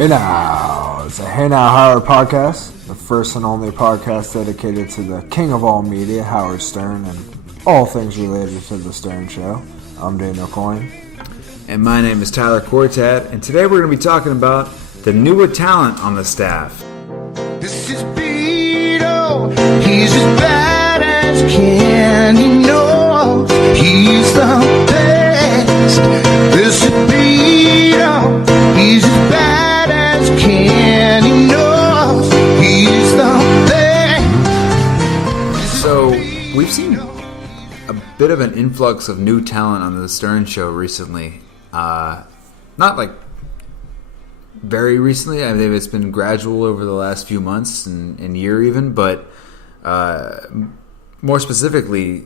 Hey Now! It's a Hey Now Howard podcast, the first and only podcast dedicated to the king of all media, Howard Stern, and all things related to the Stern Show. I'm Daniel Coyne. And my name is Tyler Quartet, and today we're going to be talking about the newer talent on the staff. This is Beto, he's as bad as Kenny knows, he's the best. This is Beto, he's as bad as Kenny knows, he's the best. So, we've seen a bit of an influx of new talent on the Stern Show recently. Not like very recently. I mean, it's been gradual over the last few months and year even, but more specifically,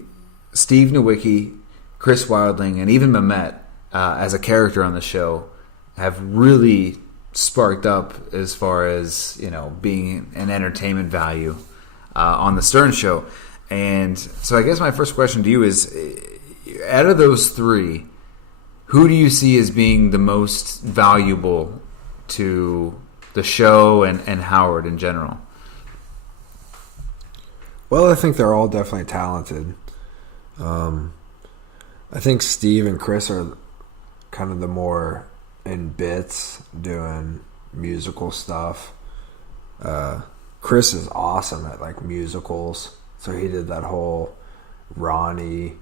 Steve Nowicki, Chris Wilding, and even Memet as a character on the show have really sparked up as far as, you know, being an entertainment value on the Stern Show. And so I guess my first question to you is, out of those three, who do you see as being the most valuable to the show and Howard in general? Well, I think they're all definitely talented. I think Steve and Chris are kind of the more in bits, doing musical stuff. Chris is awesome at like musicals, so he did that whole Ronnie.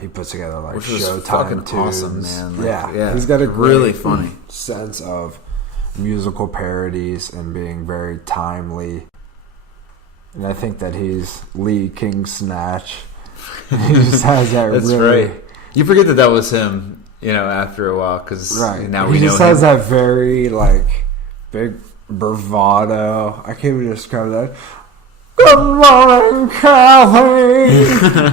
He puts together like Which was Showtime fucking tunes. awesome, man. Like, yeah, he's got a really great funny sense of musical parodies and being very timely. And I think that he's Lee King Snatch. He just has that. That's really, right. You forget that was him, you know, after a while, because now we know him. He just has that very like big bravado. I can't even describe that. Good morning, Kathy.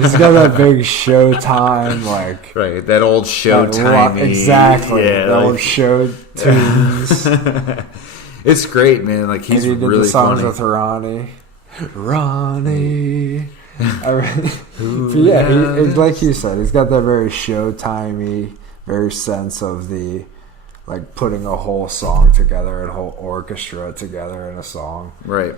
He's got that big Showtime, like right, that old Showtime. Exactly, yeah, that like, old show tunes. It's great, man. Like he's and he did really the songs funny. with Ronnie. But yeah, like you said, he's got that very Showtimey, very sense of the like putting a whole song together, a whole orchestra together in a song. Right.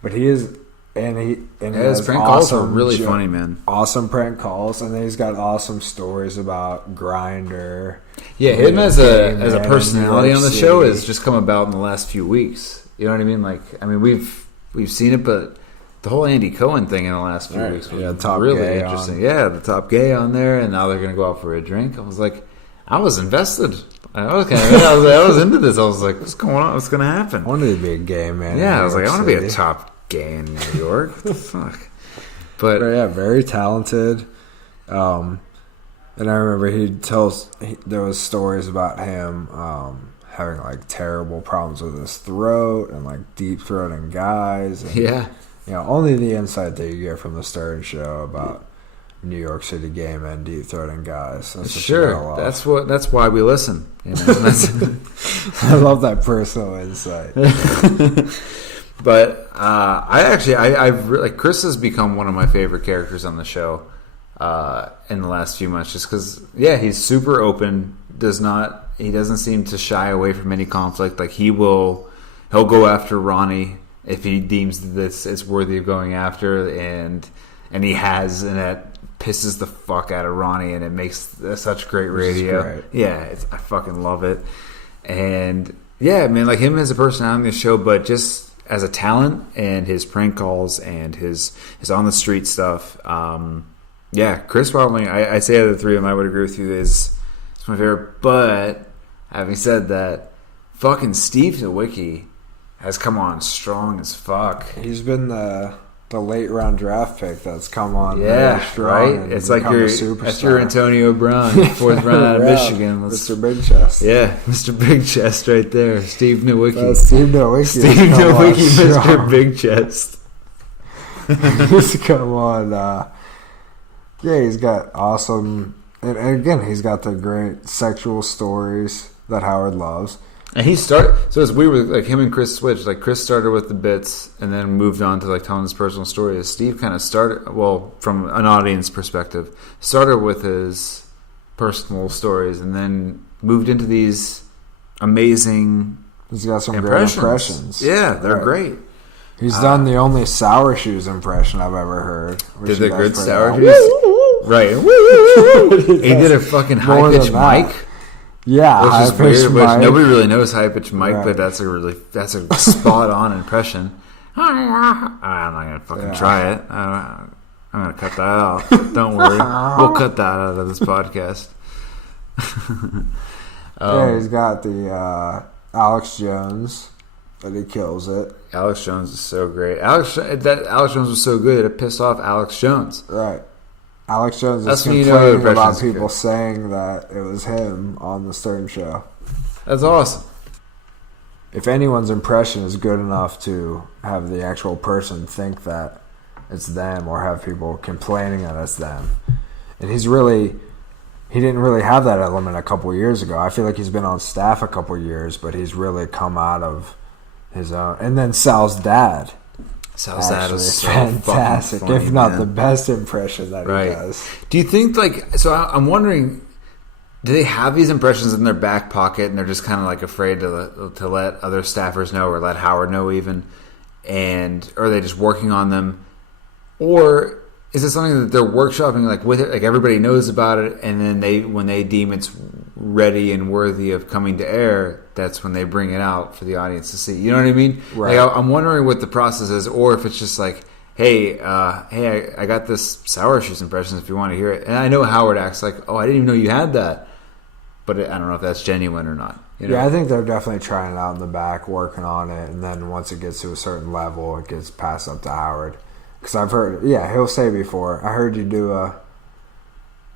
But he is. And his prank calls are really funny, man. Awesome prank calls, and then he's got awesome stories about Grindr. Yeah, him as a personality on the show has just come about in the last few weeks. You know what I mean? Like, I mean, we've seen it, but the whole Andy Cohen thing in the last few weeks was really interesting. Yeah, the top gay on there, and now they're gonna go out for a drink. I was like, I was invested. I was into this. I was like, what's going on? What's gonna happen? I wanted to be a gay man. Yeah, I was like, I want to be a top gay in New York. What the fuck? But yeah, very talented. And I remember there was stories about him having like terrible problems with his throat and like deep throating guys. And, yeah, you know, only the insight that you get from the Stern Show about New York City gay men deep throating guys. Sure, that's why we listen. You know? I love that personal insight. But I've really, Chris has become one of my favorite characters on the show in the last few months, just because he's super open. He doesn't seem to shy away from any conflict. Like he'll go after Ronnie if he deems this it's worthy of going after, and he has, and that pisses the fuck out of Ronnie, and it makes such great radio. Great. Yeah, I fucking love it. And yeah, man, like him as a personality on the show, but just as a talent and his prank calls and his on the street stuff. Chris Wilding, I say out of the three of them, I would agree with you, is my favorite. But having said that, fucking Steve Nowicki has come on strong as fuck. He's been the late round draft pick that's come on. Yeah, right. It's like that's your Antonio Brown, fourth round out of Michigan. Mr. Big Chest. Yeah, Mr. Big Chest right there. Steve Nowicki. Steve Nowicki, Mr. Big Chest. He's come on. He's got awesome, and again, he's got the great sexual stories that Howard loves. And he started, so it's weird with like him and Chris switched. Like Chris started with the bits and then moved on to like telling his personal story. Steve kind of started, well, from an audience perspective, started with his personal stories and then moved into these amazing He's got some great impressions. Yeah, they're great. He's done the only Sour Shoes impression I've ever heard. Did the good Sour Shoes? Right. He did a fucking high-pitched mic. Yeah, which is weird. mic. Which nobody really knows high-pitched mic, but that's a spot-on impression. I'm not gonna fucking try it. I'm gonna cut that out. Don't worry, we'll cut that out of this podcast. He's got the Alex Jones, but he kills it. Alex Jones is so great. Alex Jones was so good it pissed off Alex Jones. Right. Alex Jones is complaining about people saying that it was him on the Stern Show. That's awesome. If anyone's impression is good enough to have the actual person think that it's them or have people complaining that it's them. And he didn't really have that element a couple years ago. I feel like he's been on staff a couple years, but he's really come out of his own. And then Sal's dad. Sal's dad is so fantastic, funny, if not man. The best impression that he does. Do you think, I'm wondering, do they have these impressions in their back pocket and they're just kind of like afraid to let other staffers know or let Howard know even? And or are they just working on them? Or is it something that they're workshopping like with it, like everybody knows about it, and then when they deem it's ready and worthy of coming to air, that's when they bring it out for the audience to see. You know what I mean? Right. Like, I'm wondering what the process is, or if it's just like, hey, I got this Sour Shoes impression if you want to hear it. And I know Howard acts like, oh, I didn't even know you had that, but I don't know if that's genuine or not. You know? Yeah, I think they're definitely trying it out in the back, working on it, and then once it gets to a certain level, it gets passed up to Howard. Because I've heard, he'll say before,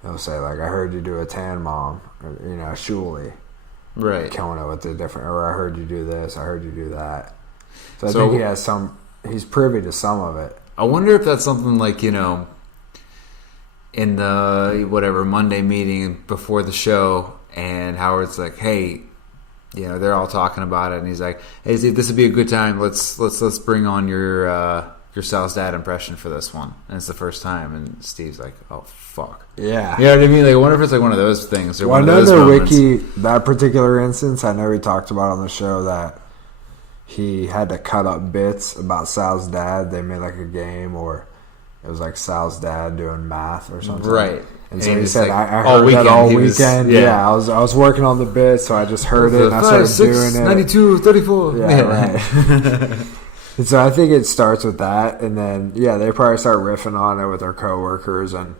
he'll say, like, I heard you do a Tan Mom, or, Shuley. Right. Killing it with the different, or I heard you do this, I heard you do that. So I think he has he's privy to some of it. I wonder if that's something like, in the, Monday meeting before the show, and Howard's like, hey, they're all talking about it, and he's like, hey, Steve, this would be a good time, let's bring on your Sal's dad impression for this one. And it's the first time, and Steve's like, oh, fuck. Yeah. You know what I mean? Like, I wonder if it's like one of those things. Or well, one I of those know moments. Nowicki, that particular instance, I know he talked about on the show that he had to cut up bits about Sal's dad. They made like a game, or it was like Sal's dad doing math or something. Right. And so he said, like, I heard that all weekend. I was working on the bits, so I just heard it, and I started doing it. 92, 34. Yeah, right. And so I think it starts with that, and then, they probably start riffing on it with their coworkers and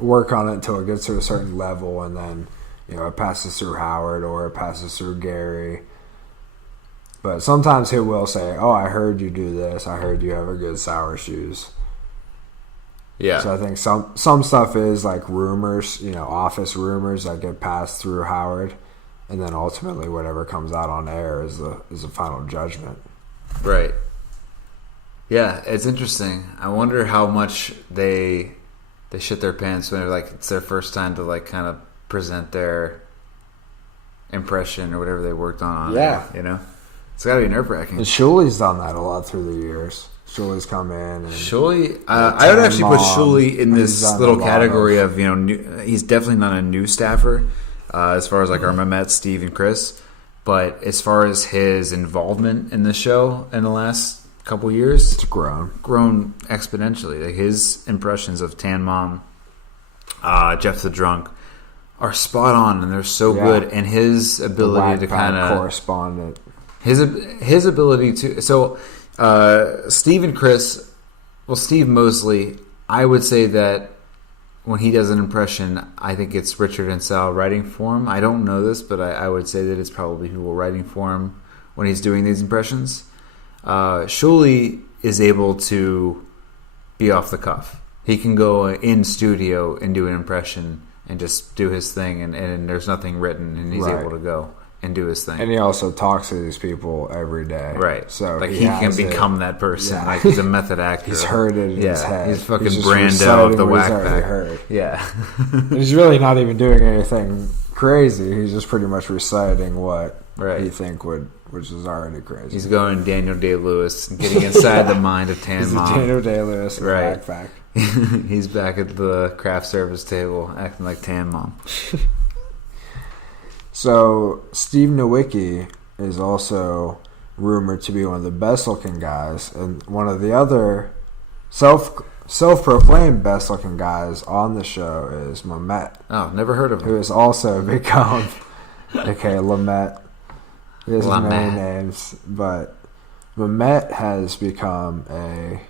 work on it until it gets to a certain level, and then, it passes through Howard or it passes through Gary. But sometimes he will say, oh, I heard you do this. I heard you have a good Sour Shoes. Yeah. So I think some stuff is like rumors, office rumors that get passed through Howard, and then ultimately whatever comes out on air is the final judgment. Right. Yeah, it's interesting. I wonder how much they shit their pants when it's their first time to kind of present their impression or whatever they worked on. Yeah, it's got to be nerve-wracking. And Shuley's done that a lot through the years. Shuley's come in. And Shuley, I would actually put Shuley in this little category of he's definitely not a new staffer as far as our Memet, Steve, and Chris, but as far as his involvement in the show in the last couple years, it's grown exponentially. Like his impressions of Tan Mom, Jeff the Drunk, are spot on, and they're so good. And his ability to kind of correspondent, his ability to Steve and Chris, Steve mostly, I would say that when he does an impression, I think it's Richard and Sal writing for him. I don't know this, but I would say that it's probably people writing for him when he's doing these impressions. Shuley is able to be off the cuff. He can go in studio and do an impression and just do his thing, and there's nothing written, and he's able to go and do his thing. And he also talks to these people every day. Right. So he can become that person. Yeah. Like he's a method actor. He's heard it in his head. He's fucking Brando of the Whack Pack. Heard. Yeah. He's really not even doing anything crazy. He's just pretty much reciting what he think which is already crazy. He's going Daniel Day-Lewis and getting inside the mind of Tan Mom. He's Daniel Day-Lewis and the Whack Pack. He's back at the craft service table acting like Tan Mom. So Steve Nowicki is also rumored to be one of the best-looking guys, and one of the other self-proclaimed best-looking guys on the show is Memet. Oh, never heard of him. Who has also become, okay, Lamet. He has Lamet. many names, but Memet has become a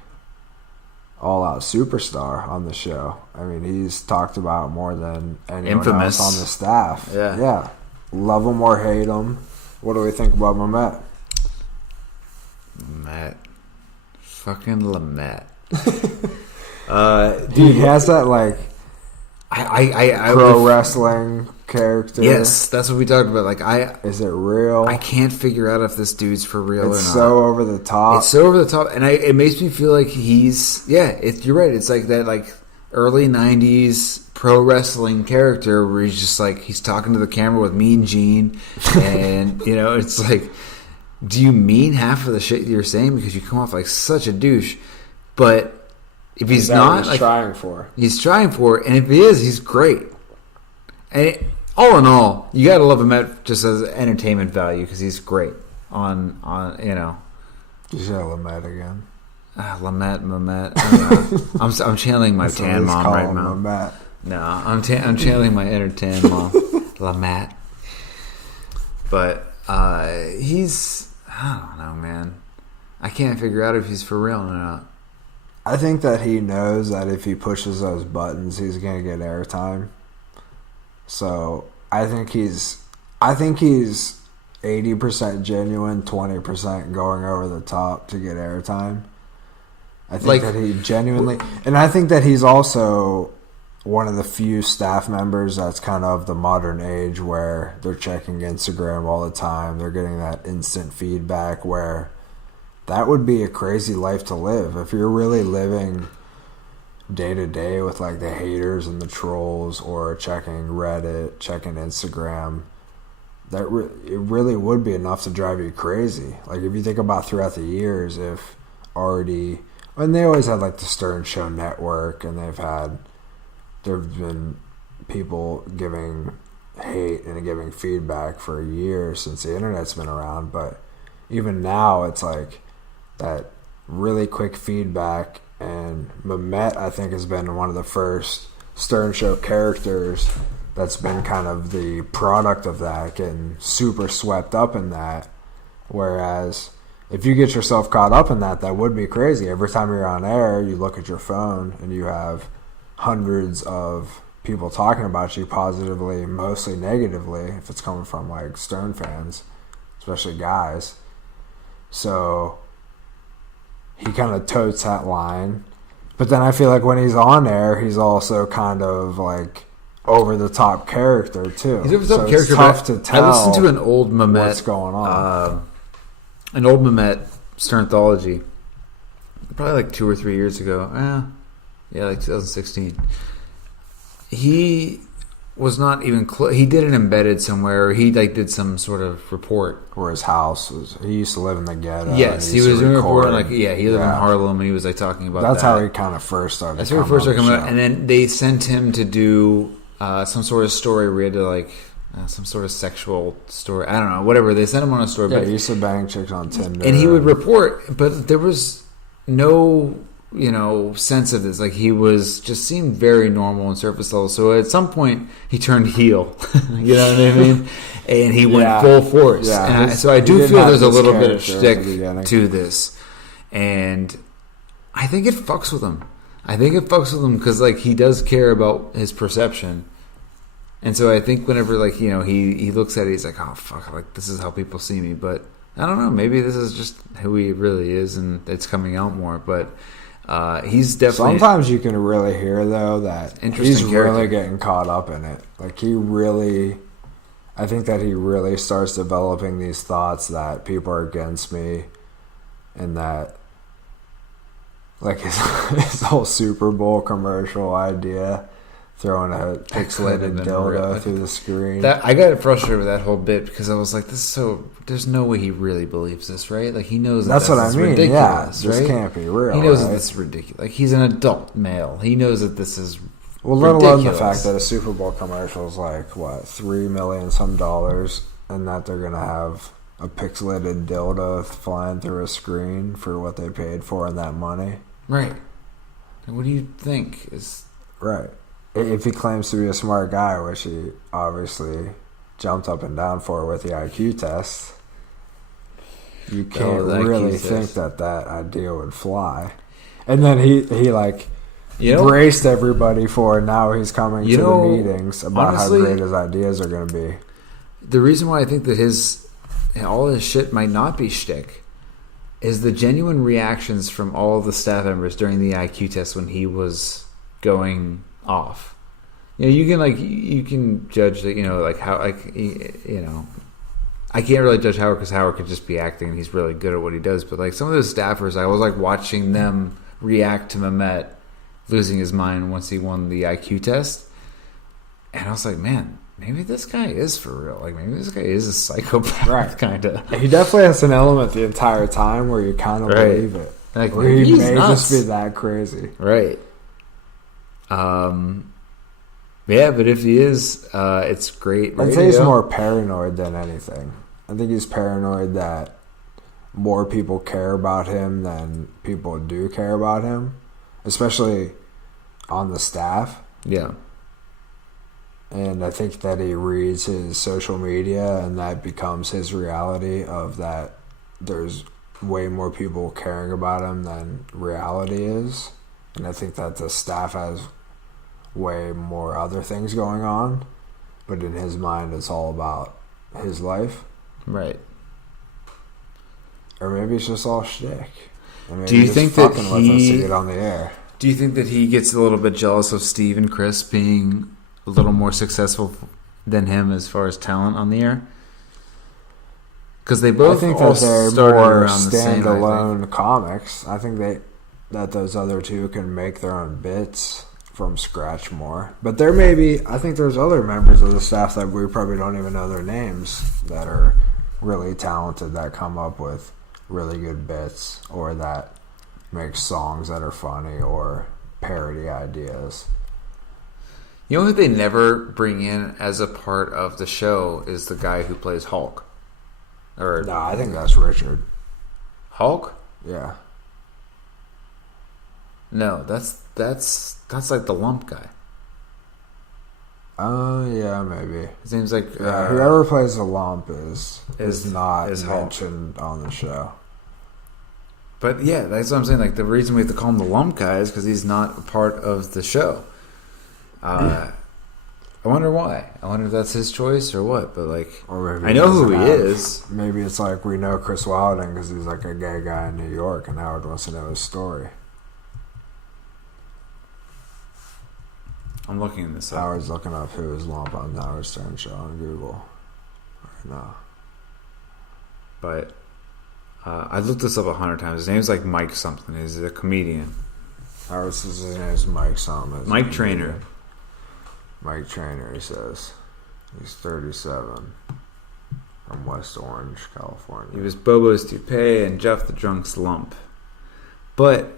all-out superstar on the show. I mean, he's talked about more than anyone Infamous. else on the staff. Yeah. Love him or hate him. What do we think about Memet? Matt. Fucking Lamet. Dude, he has that, like, I pro wrestling character. Yes, that's what we talked about. Like, Is it real? I can't figure out if this dude's for real or not. It's so over the top. It's so over the top, and it makes me feel like you're right. It's like that, like, early 90s pro wrestling character where he's just like, he's talking to the camera with Mean Gene, and, you know, it's like, do you mean half of the shit you're saying? Because you come off like such a douche. But if he's not, he's like, trying for. He's trying for it, and if he is, he's great. And all in all, you gotta love him just as entertainment value because he's great on you know. You say Lamet again. Memet. I don't know. I'm channeling my tan mom right now. Memet. No, I'm channeling my inner tan mom, Lamet. But he's, I don't know, man. I can't figure out if he's for real or not. I think that he knows that if he pushes those buttons, he's gonna get airtime. So I think he's 80% genuine, 20% going over the top to get airtime. I think that he genuinely, and I think that he's also one of the few staff members that's kind of the modern age where they're checking Instagram all the time. They're getting that instant feedback where that would be a crazy life to live. If you're really living day to day with like the haters and the trolls, or checking Reddit, checking Instagram, it really would be enough to drive you crazy. Like if you think about throughout the years, if already, and they always had like the Stern Show Network, and there've been people giving hate and giving feedback for years since the internet's been around. But even now, it's like that really quick feedback. And Memet, I think, has been one of the first Stern Show characters that's been kind of the product of that, getting super swept up in that. Whereas if you get yourself caught up in that, that would be crazy. Every time you're on air, you look at your phone and you have hundreds of people talking about you positively, mostly negatively, if it's coming from like Stern fans, especially guys. So he kind of totes that line. But then I feel like when he's on air, he's also kind of like over the top character too. He's over the top so character. It's tough to tell. I listened to an old Memet. What's going on? An old Memet Sternthology, probably like 2 or 3 years ago. Like 2016. He was not even close. He did an embedded somewhere. Or he like did some sort of report where his house was. He used to live in the ghetto. Yes, he was doing a report. Like he lived in Harlem, and he was like talking about. That's how he kind of first started. That's where he first started coming out, and then they sent him to do some sort of story where he had to like some sort of sexual story. I don't know, whatever. They sent him on a story. Yeah, but he used to bang chicks on Tinder, and he would report, but there was no sense of this. Like he was just seemed very normal and surface level. So at some point he turned heel. You know what I mean? And he went full force. Yeah, and so I do feel there's a little bit of shtick to this, and I think it fucks with him. I think it fucks with him because like he does care about his perception, and so I think whenever like he looks at it, he's like, oh fuck, like this is how people see me. But I don't know, maybe this is just who he really is, and it's coming out more. But he's definitely. Sometimes you can really hear though that he's really getting caught up in it. Like I think that he really starts developing these thoughts that people are against me, and that like his whole Super Bowl commercial idea, throwing a pixelated dildo through the screen. I got frustrated with that whole bit because I was like, there's no way he really believes this, right? Like he knows that's what I mean. Ridiculous, yeah, right? This can't be real. He knows right? that this is ridiculous. Like he's an adult male. He knows that this is let ridiculous. alone the fact that a Super Bowl commercial is like what $3 million some, and that they're gonna have a pixelated dildo flying through a screen for what they paid for and that money. Right. And what do you think is... Right. If he claims to be a smart guy, which he obviously jumped up and down for with the IQ test, you can't really think that idea would fly. And then he braced everybody for now he's coming to the meetings about honestly, how great his ideas are going to be. The reason why I think that all his shit might not be shtick is the genuine reactions from all of the staff members during the IQ test when he was going off. You can judge that, how, I can't really judge Howard because Howard could just be acting and he's really good at what he does. But some of those staffers, I was watching them react to Memet losing his mind once he won the IQ test, and I was like, man, maybe this guy is for real. Maybe this guy is a psychopath, right? Kind of. He definitely has an element the entire time where you kind of believe it. Where he may just be that crazy, right? Yeah, but if he is, it's great. I'd say he's more paranoid than anything. I think he's paranoid that more people care about him than people do care about him, especially on the staff. Yeah. And I think that he reads his social media and that becomes his reality of that there's way more people caring about him than reality is. And I think that the staff has way more other things going on, but in his mind it's all about his life. Right. Or maybe it's just all shtick. Do you think that with us to get on the air? Do you think that he gets a little bit jealous of Steve and Chris being a little more successful than him as far as talent on the air? Because they both started more standalone comics. I think that those other two can make their own bits from scratch more. But I think there's other members of the staff that we probably don't even know their names that are really talented that come up with really good bits or that make songs that are funny or parody ideas. You know who they never bring in as a part of the show is the guy who plays Hulk. No, I think that's Richard. Hulk? Yeah. No, that's like the lump guy. Yeah, maybe. It seems like whoever plays the lump is not mentioned Hulk on the show. But yeah, that's what I'm saying. The reason we have to call him the lump guy is because he's not a part of the show. I wonder why. I wonder if that's his choice or what. But or maybe I know who he is. Maybe it's we know Chris Wilding because he's a gay guy in New York, and Howard wants to know his story. I'm looking this up. Howard's looking up who is lump on Howard Stern show on Google right now. But I looked this up 100 times. His name's Mike something. He's a comedian. Howard says his name is Mike something. Mike Trainer. Mike Trainer, he says. He's 37. From West Orange, California. He was Bobo's toupee and Jeff the Drunk's lump. But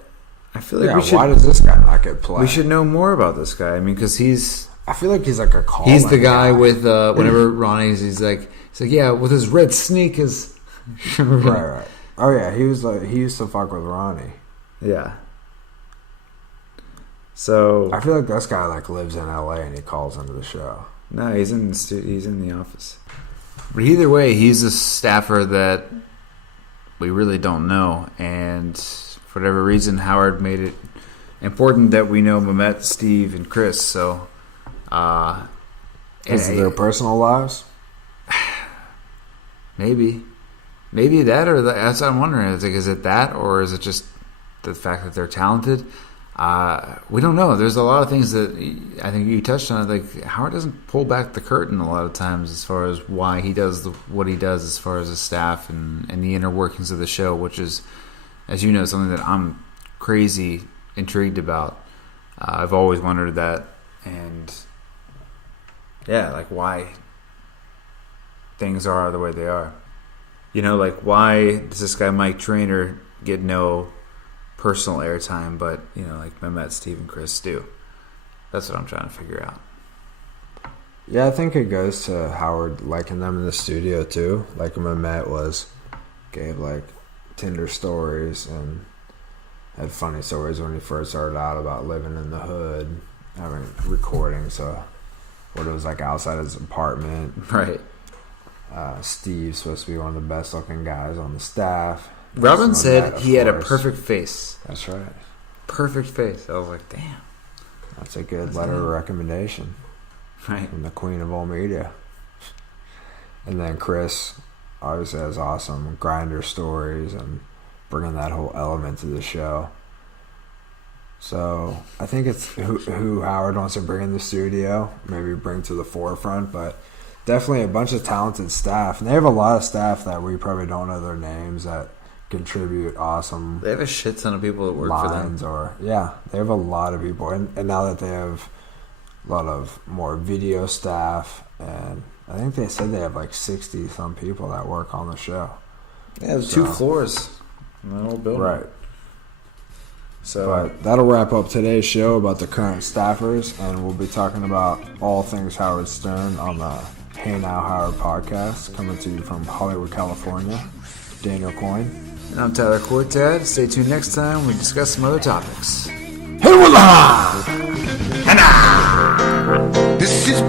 I feel we should... why does this guy not get played? We should know more about this guy. I mean, because he's... I feel like he's a call. He's the guy with... whenever Ronnie's... He's like, yeah, with his red sneakers. Right. Oh, yeah, he used to fuck with Ronnie. Yeah. So... I feel like this guy, lives in L.A. and he calls into the show. No, he's in the office. But either way, he's a staffer that we really don't know. And for whatever reason, Howard made it important that we know Memet, Steve, and Chris. So... Is it their personal lives? Maybe that, or that's what I'm wondering. Is it that, or is it just the fact that they're talented? We don't know. There's a lot of things that I think you touched on. Howard doesn't pull back the curtain a lot of times as far as why he does what he does as far as his staff and the inner workings of the show, which is, as you know, something that I'm crazy intrigued about. I've always wondered that, and yeah, why things are the way they are. Why does this guy Mike Trainer get no personal airtime, but Memet, Steve, and Chris do? That's what I'm trying to figure out. Yeah, I think it goes to Howard liking them in the studio too. Like Memet gave like Tinder stories and had funny stories when he first started out about living in the hood, having recording. So what it was like outside his apartment. Right. Steve's supposed to be one of the best looking guys on the staff. Robin So said Memet, he had a course. perfect face. That's right. Perfect face. I was like, damn. That's a good letter of recommendation Right. from the queen of all media. And then Chris obviously has awesome grinder stories and bringing that whole element to the show. So I think it's who Howard wants to bring in the studio, maybe bring to the forefront, but definitely a bunch of talented staff. And they have a lot of staff that we probably don't know their names that contribute awesome They have a shit ton of people that work for them. lines or yeah, they have a lot of people. And now that they have a lot of more video staff, and I think they said they have like 60 some people that work on the show. Yeah, there's 2 floors in that old building. Right. So, But that'll wrap up today's show about the current staffers, and we'll be talking about all things Howard Stern on the Hey Now Howard podcast, coming to you from Hollywood, California. Daniel Coyne. and I'm Tyler Quartad. Stay tuned next time when we discuss some other topics. This is